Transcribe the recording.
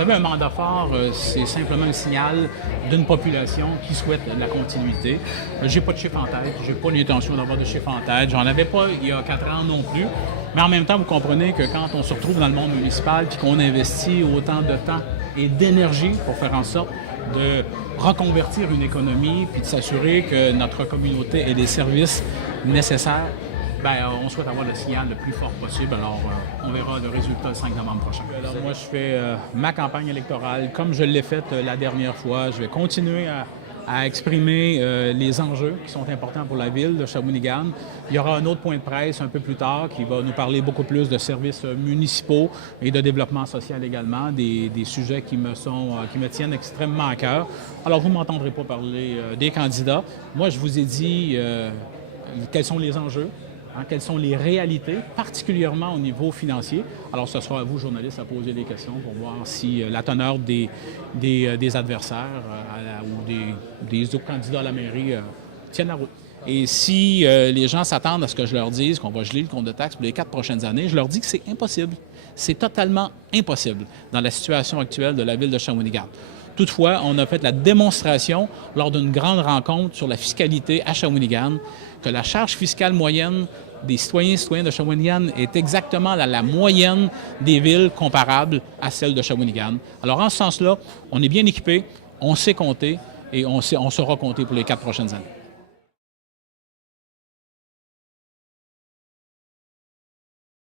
savez, un mandat fort, c'est simplement un signal d'une population qui souhaite la continuité. J'ai pas de chiffre en tête, j'ai pas l'intention d'avoir de chiffre en tête. J'en avais pas il y a 4 ans non plus. Mais en même temps, vous comprenez que quand on se retrouve dans le monde municipal puis qu'on investit autant de temps et d'énergie pour faire en sorte de reconvertir une économie puis de s'assurer que notre communauté ait les services nécessaires, bien, on souhaite avoir le signal le plus fort possible. Alors, on verra le résultat le 5 novembre prochain. Alors, moi, je fais ma campagne électorale comme je l'ai faite la dernière fois. Je vais continuer à exprimer les enjeux qui sont importants pour la ville de Shawinigan. Il y aura un autre point de presse un peu plus tard qui va nous parler beaucoup plus de services municipaux et de développement social également, des sujets qui me tiennent extrêmement à cœur. Alors, vous ne m'entendrez pas parler des candidats. Moi, je vous ai dit quels sont les enjeux. Quelles sont les réalités, particulièrement au niveau financier. Alors, ce sera à vous, journalistes, à poser des questions pour voir si la teneur des adversaires ou des autres candidats à la mairie tiennent la route. Et si les gens s'attendent à ce que je leur dise qu'on va geler le compte de taxes pour les 4 prochaines années, je leur dis que c'est impossible. C'est totalement impossible dans la situation actuelle de la ville de Shawinigan. Toutefois, on a fait la démonstration lors d'une grande rencontre sur la fiscalité à Shawinigan que la charge fiscale moyenne des citoyens et citoyennes de Shawinigan est exactement la moyenne des villes comparables à celle de Shawinigan. Alors, en ce sens-là, on est bien équipé, on sait compter et on saura compter pour les 4 prochaines années.